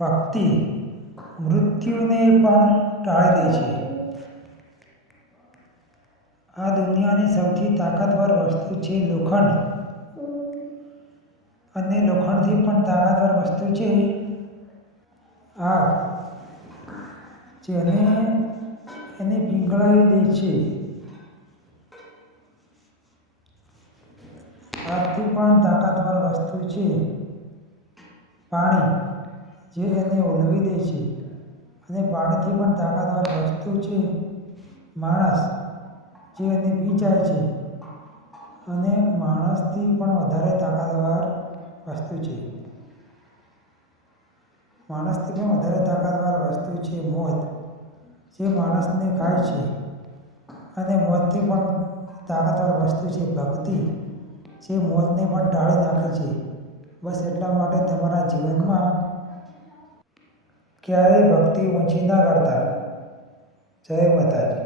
ભક્તિ મૃત્યુને પણ ટાળી દે છે. આ દુનિયાની સૌથી તાકાતવર વસ્તુ છે લોખંડ, અને લોખંડથી પણ તાકાતવર વસ્તુ છે આગ, જેને એને પીંગળાવી દે છે. આગથી પણ તાકાતવર વસ્તુ છે પાણી, જે એને ઓલવી દે છે. અને પાણીથી પણ તાકાતવર વસ્તુ છે માણસ, જે એને પી જાય છે. અને માણસથી પણ વધારે તાકાતવર વસ્તુ છે મોત, જે માણસને ખાય છે. અને મોતથી પણ તાકાતવર વસ્તુ છે ભક્તિ, જે મોતને પણ ટાળી નાખે છે. બસ એટલા માટે તમારા જીવનમાં ક્યારેય ભક્તિ ઓછી ના કરતા. જય માતાજી.